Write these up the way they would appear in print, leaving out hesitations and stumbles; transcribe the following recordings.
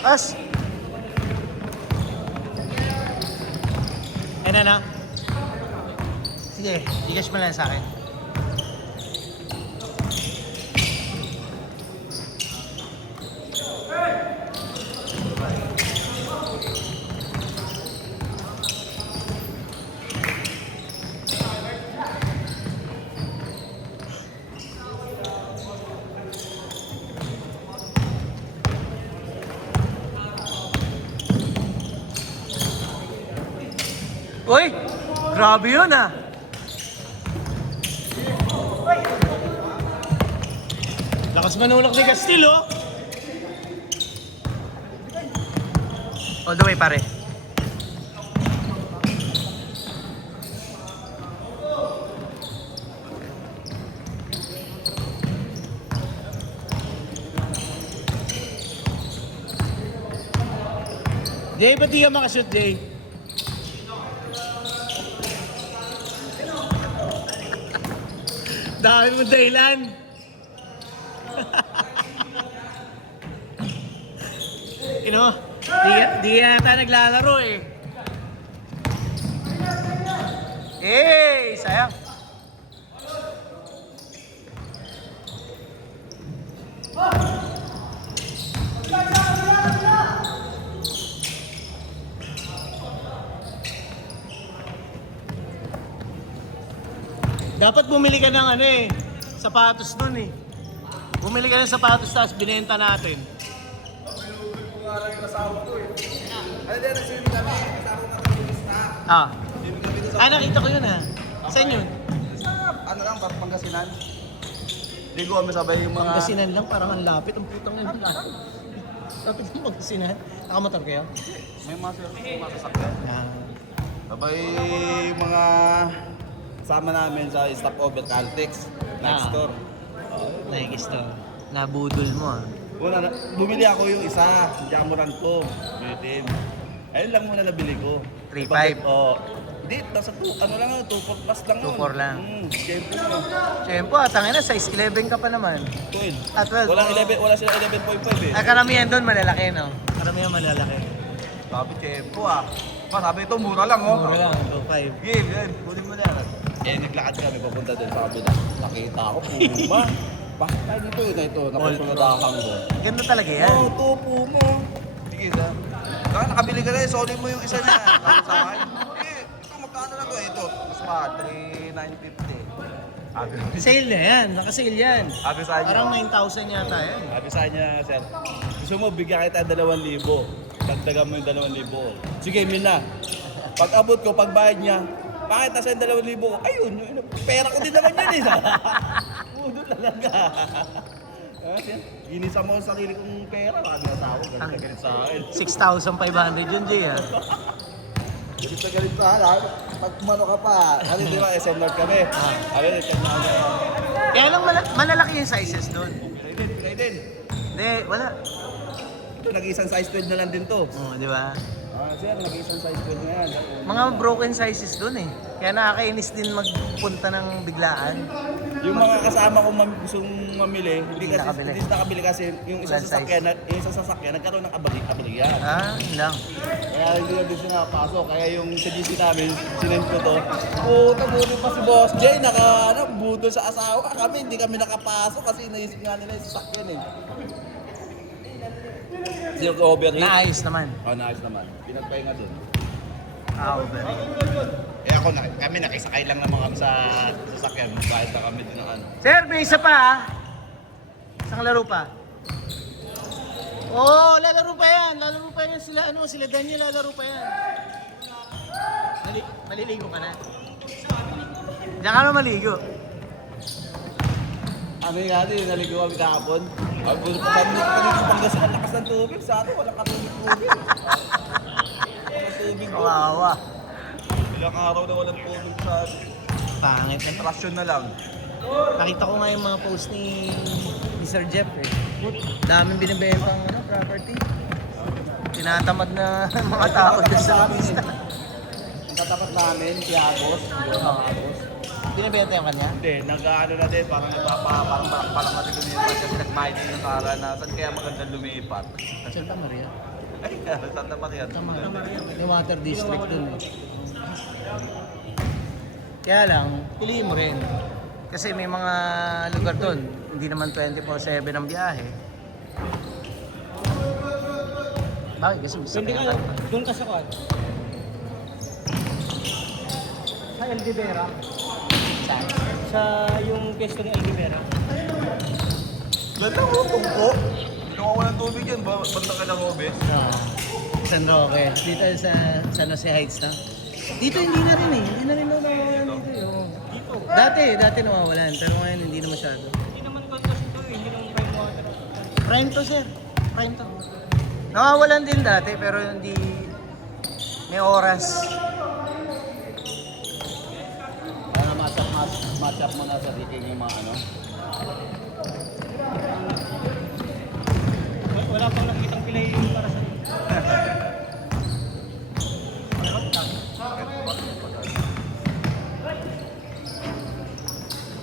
Lakas. Ayan na. Sige, i-cash mo lang sa akin. Uy! Grabe yun ah! Lakas manulak ni Castillo! All the way pare. Jay, ba't di ka makashoot, Jay? Dami mo dahilan. Di yata naglalaro eh. Sayang. Dapat bumili ka ng sapatos nun eh. Bumili ka ng sapatos tapos binenta natin. Parang yung asawa ko eh. Ano din, nag-swimming kami. Kasama ko kami yung staff. Swimming kami doon sa... Nakita ko yun ah. Saan yun? Sa, ano lang, Pangasinan. Ligo kami sabay yung mga... Pangasinan lang, parang ang lapit. Ang putang na lang. Lapit ng Pangasinan. Nakamotor kayo? May mga sasakyan. Sabay yung mga... Sama namin sa stopover Caltex, Nike Store. Nike Store. Nabudol mo ah. Una, bumili ako yung isa, Jamoran ko. Bitin. Ayun lang muna nabili ko. 3.5? Oo. Hindi, nasa 2, ano lang, 2.4 plus lang yun. 2.4 lang. Siyempre yun. Siyempre, tangina, size 11 ka pa naman. 12. Ah, 12. Wala sila 11.5 eh. Karamihan doon malalaki, no? Karamihan malalaki. Sabi, siyempre sabi ito, mura lang oh. Mura lang, 2.5. Game, yan. Kunin mo na. Naglakad kami papunta doon sa kabila. Nakita ako, Puma. Bakit tayo dito? Ito, napasunadahan ko. Ganda talaga yan. Oo, ito, Puma. Sige, sa. Nakabili ka na eh, solid mo yung isa niya. Tapos sa akin. Ito, magkano na to? Ito, mas mahal, 3,950. Sale na yan, naka-sale yan. Sabi sa Parang niya, 9,000 yata yan. sabi sa niya, sir, gusto mo bigyan kita 2,000. Dagdagan mo yung 2,000. Sige, Mina. Pag abot ko, pag bayad niya, bakit nasa yung 2,000 ko? Ayun, pera ko din naman yan eh. Pudo talaga. Ginisa mo sa sarili kong pera, kaya nasawa, galit sa akin. 6,500 yun, Jay, ah. Galit na galit sa akin. Pag kumano ka pa, ano di ba, SM North kami. Ano, check na ako. Kaya lang malalaki yung sizes doon. Pinay din. Hindi, wala. Ito, nag-isang size 12 na lang din to. Oo, di ba? Sir, nag-isang size 12 na yan. Mga broken sizes doon eh. Kaya nakakainis din magpunta ng biglaan. Yung mga kasama ko gustong mamili, hindi nakabili. nakabili kasi yung isang sasakyan, nagkaroon ng abaligan. Yun lang. Kaya hindi na din siya nakapasok. Kaya yung sa GC namin, sinend ko to. Puta, buto pa si Boss Jay, buto sa asawa. Kami, hindi kami nakapasok kasi naisip nga nila yung sasakyan eh. Zero overheat. Naayos naman. Naayos naman. Pinagpahinga dun. Overheat. Kami nakisakay lang naman kami sa sasakyan. Bayad na kami din ng ano. Sir, may isa pa ah. Isang laro pa. Lalaro pa yan. Lalaro pa yan sila Daniel, lalaro pa yan. Maliligo ka na? Diyan ka na maligo. Ano yung ano yung naligo kami kahapon? Ang buto pa sa mga kanina Pangasinan ang lakas ng tubig. Sa atin, walang katubig-tubig. Walang tubig doon. Kawawa. Ilang araw na walang tubig sa atin. Pangit na. Trasyon na lang. Nakita ko nga yung mga post ni Sir Jeff eh. Daming binibentang property. Tinatamad na mga tao dyan sa pista. Ang katapat namin, si Agos. Binibenta yung kanya? Hindi, nag-ano na din, parang parang natin kung nila kasi kahit yung naranasan, kaya magandang lumipat. Santa Maria. Ay, Santa Maria. Santa Maria. May water district dun eh. Kaya lang, piliin mo rin. Kasi may mga lugar dun, hindi naman 24/7 ang biyahe. Bakit? Kasi gusto Hindi ko ka, doon ka sa kwan. Sa El Rivera. Saan? Sa yung pwesto ng El Rivera. Ganda ko, tungko. Hindi ko walang tubig yan, banta ka ng obes. San Roque. Dito sa San Jose Heights na. Dito hindi na rin eh. Hindi na rin nawawalan dito eh. Oo. Dito. Dati nawawalan. Pero ngayon hindi na masyado. Hindi naman condos ito eh. Hindi naman prime water. Prime to sir. Prime to. Nawawalan din dati pero hindi may oras. Para match-up mo na sa tiking yung mga ano. Wala pang nakitang pilay yung para sa...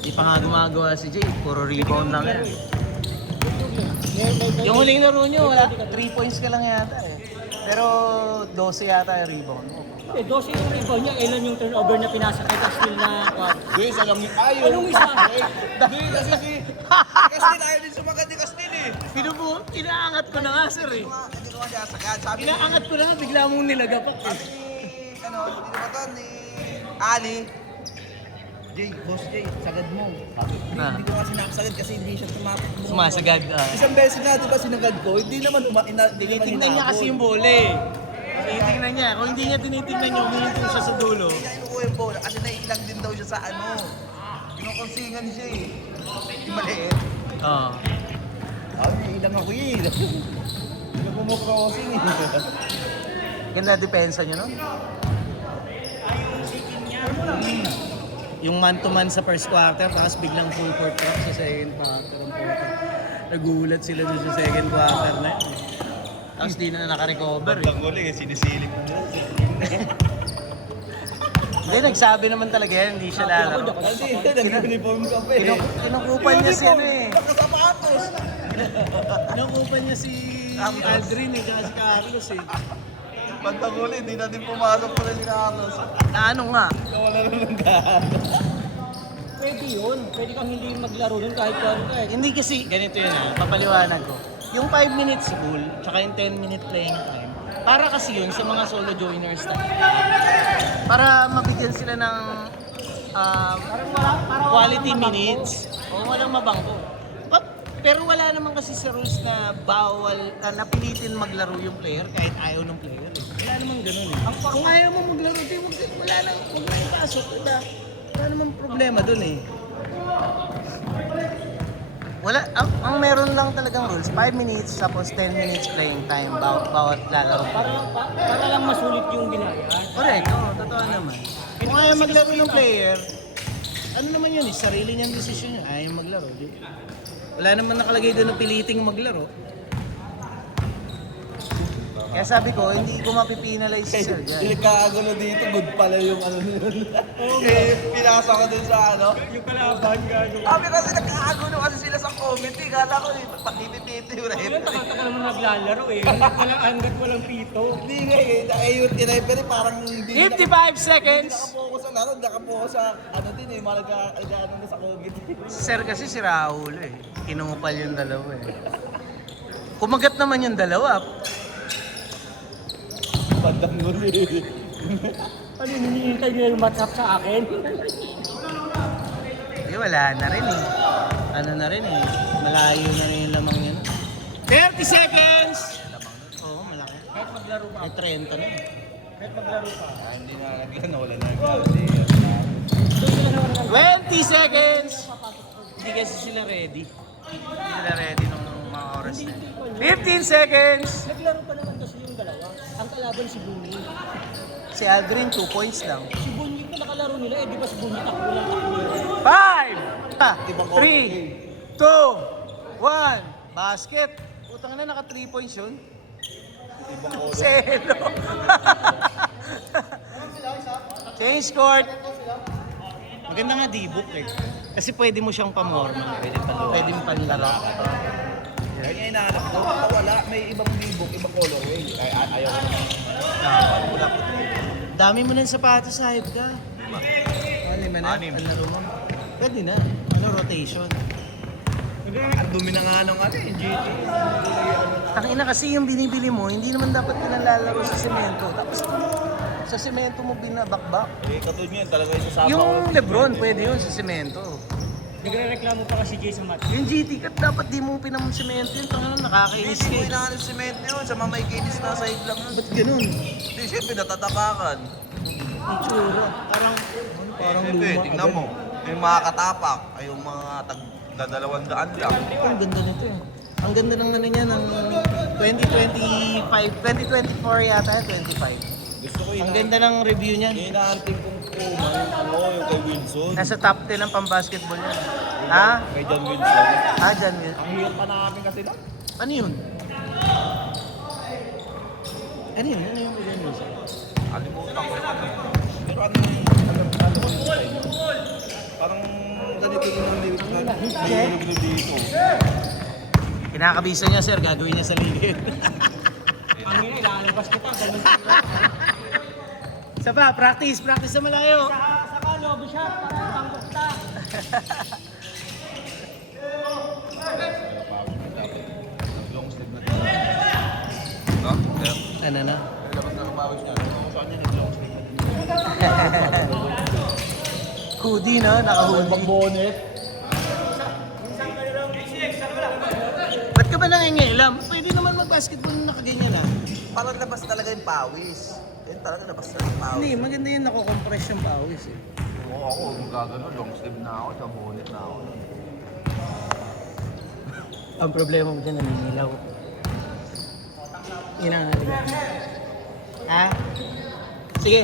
Di pa nga gumagawa si Jay. Puro rebound lang yan. Yung huling laro nyo, wala. 3 points ka lang yata eh. Pero 12 yata yung rebound mo. Eh, 12 yung rebound niya. Ilan yung turnover na pinasa kay Castile na kwan. Guys, alam niyo, ayaw. Anong isa? Hindi, kasi si Castil ayaw din sumagat ni Castil eh. Inaangat ko na nga sir eh. Hindi ko nga sagad. Sabi ni, Inaangat ko na nga, bigla mong nilagapak eh. ano, hindi naman to, ni Ali. Jay, boss Jay, sagad mo. Hindi ko nga sinakasagad kasi hindi siya tumatakbo. Sumasagad. Isang beses nga, di ba sinagad ko, hindi naman Tinitingnan niya kasi yung bola eh. Tinitingnan niya. Kung hindi niya tinitingnan niya, humihinto siya sa dulo. Hindi niya inukuha yung bola kasi naiilang din daw siya sa ano. Kinukonsingan siya eh. Hindi maliit. Oo. Ilang ako eh. Hindi ko mo crossing eh. Ganda depensa niyo, no? Yung man-to-man sa first quarter, tapos biglang full court ka sa second quarter. Nagulat sila dun sa second quarter na yun. Tapos di na nakarecover eh. Ang huli eh, sinisilip mo. Hindi, nagsabi naman talaga yan, hindi siya lalaro. Kasi nag-uniform ka pa eh. Kinukupan niya si ano eh. Nakasapatos. Kinukupan niya si Aldrin eh, kasi Carlos eh. Bandang huli, hindi na din pumasok pa rin si Carlos. Na ano nga, Nawala na ng daan. Pwede yun. Pwede kang hindi maglaro nun kahit kano ka eh. hindi kasi, ganito yun ah, papaliwanag ko. Yung 5 minutes rule, tsaka yung 10-minute playing time, para kasi yun sa mga solo joiners na. Para mabigyan sila ng quality minutes o walang mabangko. Pero wala naman kasi sa rules na bawal, napilitin maglaro yung player kahit ayaw ng player. Wala naman ganun eh. Kung ayaw mo maglaro, wala nang ipasok. Wala namang problema dun eh. Wala, ang meron lang talagang rules, 5 minutes tapos 10 minutes playing time bawat lalaro. Para lang masulit yung binayad. Correct, oo, totoo naman. Kung ayaw maglaro ng player, ano naman yun eh, sarili niyang desisyon yun, ayaw maglaro. Wala naman nakalagay doon na piliting maglaro. Kaya sabi ko, hindi ko mapipinalize si Sir. Ilikagulo dito, good pala yung ano yun. Eh, pinasa ko dun sa ano. Yung kalaban ka. Sabi kasi nagkakagulo kasi sila sa committee. Kala ko eh, patitititi yung Ayun, referee. takal-takal naman naglalaro eh. Hanggat walang pito. Hindi nga eh, yung referee parang hindi 55 seconds! nakapokus sa laro, nakapokus sa ano din eh, malagano na sa committee. Si Sir kasi si Raul eh. Kinungupal yung dalawa eh. Kumagat naman yung dalawa. Bandang huli. Ano, hinihintay nila yung match-up sa akin? Eh, wala na rin eh. Ano na rin eh. Malayo na rin yung lamang yun. 30 seconds! Oo, malaki. Kahit maglaro ka. Ay, 30 na eh. Kahit maglaro ka. Hindi na naglan, wala na. Doon sila naman ng 20 seconds! Hindi kasi sila ready. Hindi sila ready nung mga oras na. 15 seconds! Naglaro pa naman kasi yung dalawa. Ang kalaban si Bunyi. Si Aldrin, 2 points lang. Si Bunyi na nakalaro nila eh. Di ba si Bunyi takbo lang takbo? 5! 3, 2, 1, basket! Putang na, naka 3 points yun. Selo! Change court! Maganda nga D-book eh. Kasi pwede mo siyang pamorma. Pwede panlaro. Kaya nga hinahanap ko, wala, may ibang libog, ibang colorway. Kaya ayaw ko naman. Wala po. Dami mo na yung sapatos, sahib ka. Anim na. Anim. Ang laro mo. Pwede na. Ano, rotation. Ang dumi na nga ng ano, yung GT. Tangina kasi yung binibili mo, hindi naman dapat pinalalaro sa semento. Tapos sa semento mo binabakbak. Eh, katulad niyan, talaga yung sasama ko. Yung Lebron, pwede yun sa semento. Nagre-reklamo pa kasi Jason Matt. Yung GT kat dapat di mo pinamon semento yun. Tangina, nakakainis Hindi ka ko eh. hinahanap cement yun, sa mamay kinis na side lang yun. Ba't ganun? Hindi, siyempre natatapakan. Itsura. Parang Siyempre, luma. tingnan mo. Yung mga katapak, ay yung mga tag-200 lang. Ang ganda nito eh. Ang ganda ng ano niya ng 2025, 2024 yata, 25. Gusto ko Ang ganda ng review niyan. hinahanting kong Puma, yung kay Wilson. Nasa top 10 ng pambasketball niya. Ha? Kay John Wilson. Ah, John Will. Ang hirap pa namin kasi lang. Ano yun? Ano yun? Ano yung John Will? Alimutan ko ano. Pero ano yung parang ganito din ang lyrics na dito. Kinakabisa niya, sir. Gagawin niya sa ligid. Ang ina, ilalabas kita. Ganun Isa pa, practice. Practice sa malayo. Saka lobby shot, para tangkok ta. Long sleeve na dito. No? Kaya, Ano na? labas na kapawis niya. Kung saan niya nag-long sleeve. Hoodie, no? Naka-hoodie. bonnet. Ba't ka ba nangingilam? Pwede naman mag-basketball na nakaganyan ah. Parang labas talaga yung pawis. Yan talaga labas talaga yung pawis. Hindi, maganda yun. Nako-compress yung pawis eh. Oo, ako, kung gagano, long sleeve na ako, sa bonnet na ako. Ang problema mo dyan, naninilaw. Yun ang halaga. Ha? Sige.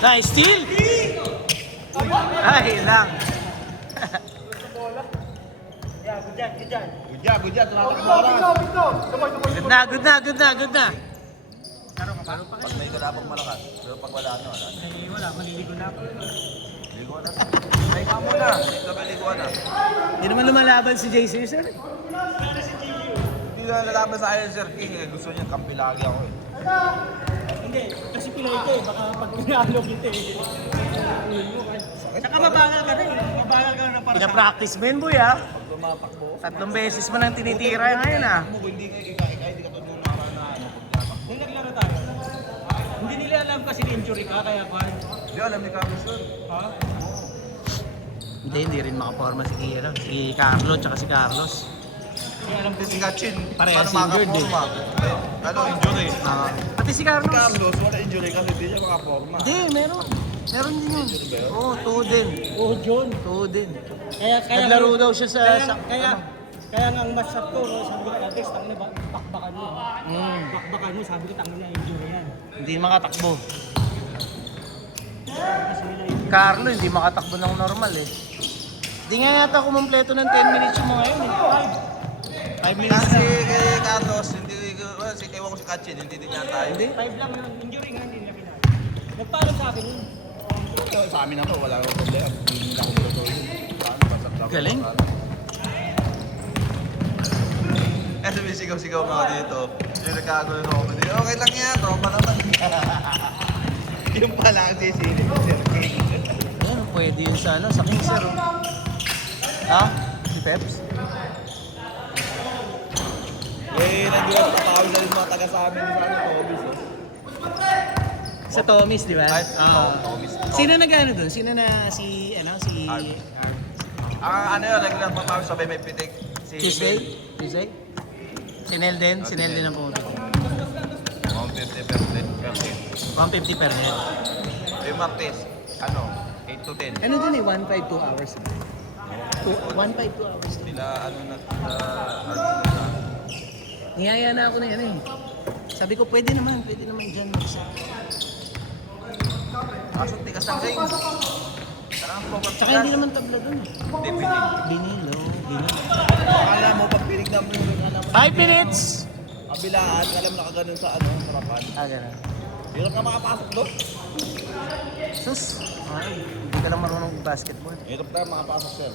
Nice steal! Ay, lang. Good job, tumatakbo Good na, good na, good na, good na. Pag may kalabang malakas, pero pag wala na, wala na. Wala, maliligo na ako. Ligo na. Ay, ka muna. Ikaw ligo na. Hindi naman lumalaban si JC, sir. Hindi na nalaban sa akin, Sir King. Eh. Gusto niya, kampi lagi ako eh. Hindi, kasi pilay ka eh. Baka pag pinalo kita eh. Saka mabagal ka rin. Mabagal ka na para sa... Pina-practice mo yun, boy, ha? Pag lumatakbo, 3 beses mo nang tinitira ngayon, ha? mo, hindi ka hindi ka tulungan na ano, paglatakbo. Nung naglaro tayo, hindi nila alam kasi injury ka, kaya kwan. Hindi alam ni Carlos yun. Ha? Hindi rin makaporma si Carlo, tsaka si Carlos. Hindi alam ko. Si Kachin, Parehas paano injured makaporma? Ano, injury? Pati si Si Carlos. Carlos, wala injury kasi hindi siya makaporma. Hindi, meron. Meron din yun. Oo, tuho din. Oh, John. Tuho din. Kaya Naglaro daw siya sa... Kaya nga ang match up ko, sabi ko, Alex, tangin na bakbakan mo. Mm, Bakbakan mo, sabi ko, tangin na injury yan. hindi makatakbo. Kasi nila injury. Carlo, hindi makatakbo ng normal eh. Hindi nga yata kumumpleto ng 10 minutes yung mga yun eh. 5 minutes Kasi na. kay Carlos, hindi, well, ewan ko si Kachin, hindi din yata yun. Hindi. 5 lang yun, injury nga, hindi nila pinag. Nagpaalam sa akin yun. Sa amin ako, wala akong problema. Hindi na ako totoo yun. Paano, basag lang. Galing. Eh, sumisigaw-sigaw mga dito. Yung nagkagulo na ako. Okay lang yan, tropa naman. Yung pala ang sisili ko, Sir King. Ayan, pwede yun sa ano, sa Kingser. Oh. Ha? Si Peps? Eh, nag-iwan tatawag na yung mga taga sa amin sa ano, Tobis. Oh. Sa Tommy's, di ba? Kahit Oo. Tobis. Sino nag-ano doon? Sino na si, ano, si... Ang ano yun, nag-iwan tatawag sabay may pitik. Si Tuesday? Tuesday? Si Nel din? Si Nel din ang pumunta. 150 per plate, per plate. 150 per head. Yung Martes, ano, 8 to 10. Ano din eh, 1.5, 2 hours. 1.5, 2 hours. Sila, ano na, Argentina. Niyaya na ako na yan eh. Sabi ko, pwede naman dyan. Kaso, tikas ng ring. Sarang proper Tsaka hindi naman tabla doon eh. Hindi, pinig. Binilo, binilo. Akala mo, pag pinig naman yung alam mo. 5 minutes! Kabilaan, alam nakaganon sa ano, harapan. Ah, gano'n. Hirap ka makapasok doon. Sus, ay, hindi ka lang marunong basketball. Hirap tayo makapasok, sir.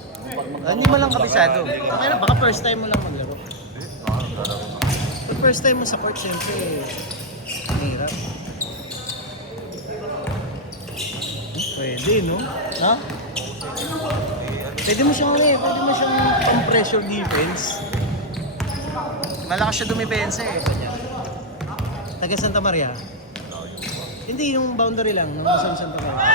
Hindi mo lang kabisado. Okay na, baka first time mo lang maglaro. Pag first time mo sa court, siyempre, mahirap. Pwede, no? Ha? Pwede mo siyang pang-pressure defense. Malakas siya dumipensa eh. Taga Santa Maria. Hindi, yung boundary lang, ng Luzon, Santa Maria.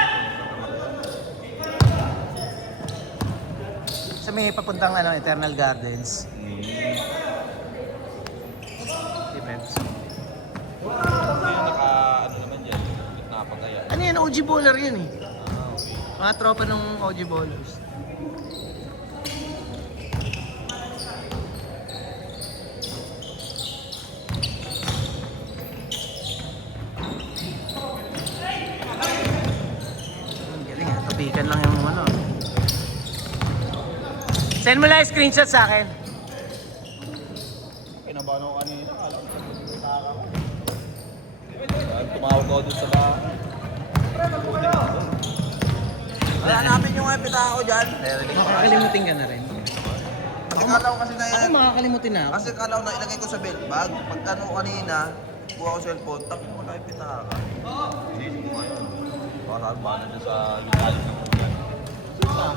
Sa may papuntang Eternal Gardens. Defense. Ano naman yan, napagaya. Ano yan? OG Bowler yan eh. Mga tropa ng OG Bowlers. Ang galing ah. Tabikan lang yung ano. Send mo lang yung screenshot sa akin. Kinabahan ako kanina, kala ko sa ko. Tumawag ako dun sa bahay. Hanapin yung mga pita ko dyan. Makakalimutin ka na rin. Kasi kala ko kasi na Ako yan. makakalimutin na ako. Kasi kala ko na ilagay ko sa belt bag. Pagkano ko kanina, buha ko cellphone, tak mo na yung pita ka. Sisi ko ngayon. Para ba na sa ligalit ng ulan.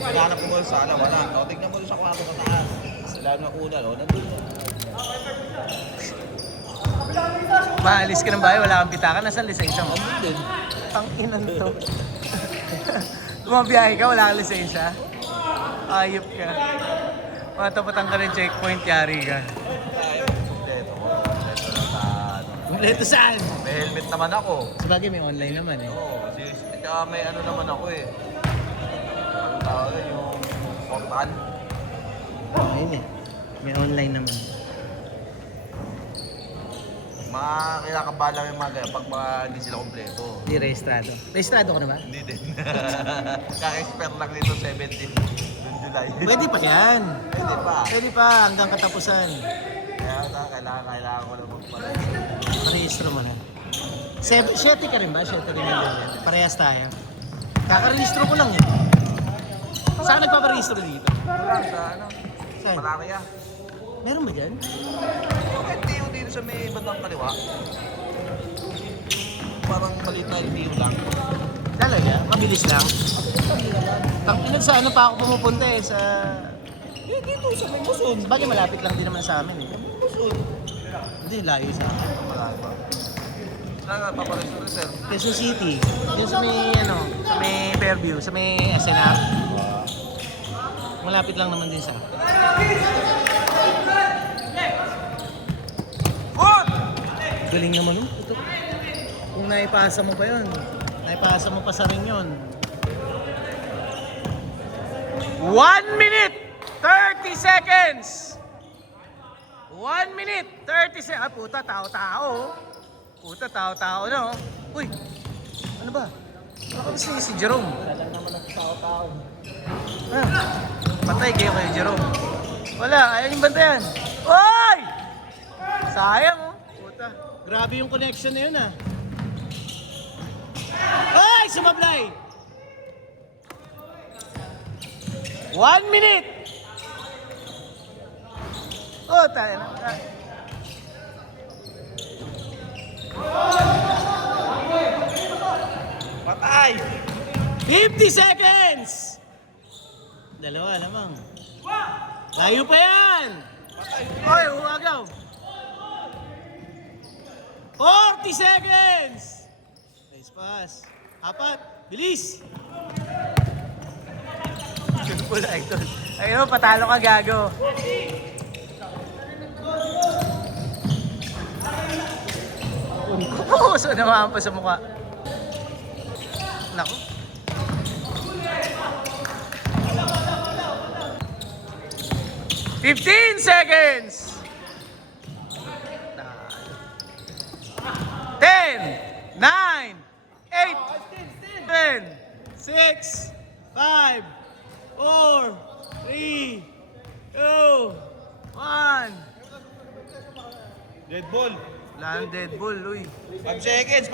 Paghanap ko muna sa ala, wala. O, tignan mo sa kwarto sa taas. Sila na ulan, o, nandun. Maalis ka ng bahay, wala kang pitaka, nasa lisensya mo. Nandun din. Tanginan to. Bumabiyahe ka, wala kang lisensya. Ayop ka. Matapatan ka ng checkpoint, yari ka. Ayaw, kompleto ko. Kompleto na sa ano. Kumpleto saan? May helmet naman ako. Sabagay, may online naman eh. Oo, kasi tsaka may ano naman ako eh. Ang tawag yun, yung portal. Ayun eh. May online naman. Mga kinakabalang yung mga ganyan pag hindi sila kompleto. Hindi rehistrado. Rehistrado ka na ba? Hindi din. Kaka-expert lang nito 17 July. Pwede pa yan. Pwede pa. Pwede pa hanggang katapusan. Kaya kailangan ko lang magpala. Rehistro mo na. 7 ka rin ba? 7 rin yung level. Parehas tayo. Kakarehistro ko lang eh. Saan nagpaparehistro dito? Wala sa ano? Saan? Malaria. Meron ba dyan? Hindi yung dito sa may bandang kaliwa. Parang maliit na LTO lang. Talaga? Mabilis lang? Tanginan sa ano pa ako pumupunta eh, sa... Eh, dito sa may Luzon. Bagay malapit lang din naman sa amin eh. Luzon. Hindi, layo sa amin. Marami pa. Saan paparesto sir? Quezon City. Yung sa may, sa may Fairview, sa may SNR. Malapit lang naman din sa akin. Galing naman nun. Ito. Kung naipasa mo pa yun, naipasa mo pa sa ring yun. 1 minute, 30 seconds! 1 minute, 30 seconds. Ah, puta, tao-tao. Puta, tao-tao na. Uy, ano ba? Baka ba si Jerome? Salang naman ang tao-tao. Ah, patay kayo kay Jerome. Wala, ayaw yung bantayan. Uy! Sayang oh. Puta, grabe yung connection na yun ah. Ay! Sumablay! 1 minute! Oh, tayo na. Patay! 50 seconds! Dalawa lamang. Layo pa yan! Oy, huwagaw! 40 seconds! Nice pass. Apat. Bilis! Good idol. Ayun, patalo ka, gago. Puso naman pa sa mukha. Naku. "15 seconds! 10, 9, 8, 7, 6, 5, 4, 3, 2, 1. Red Bull. Wala nang dead ball, uy. 5 seconds.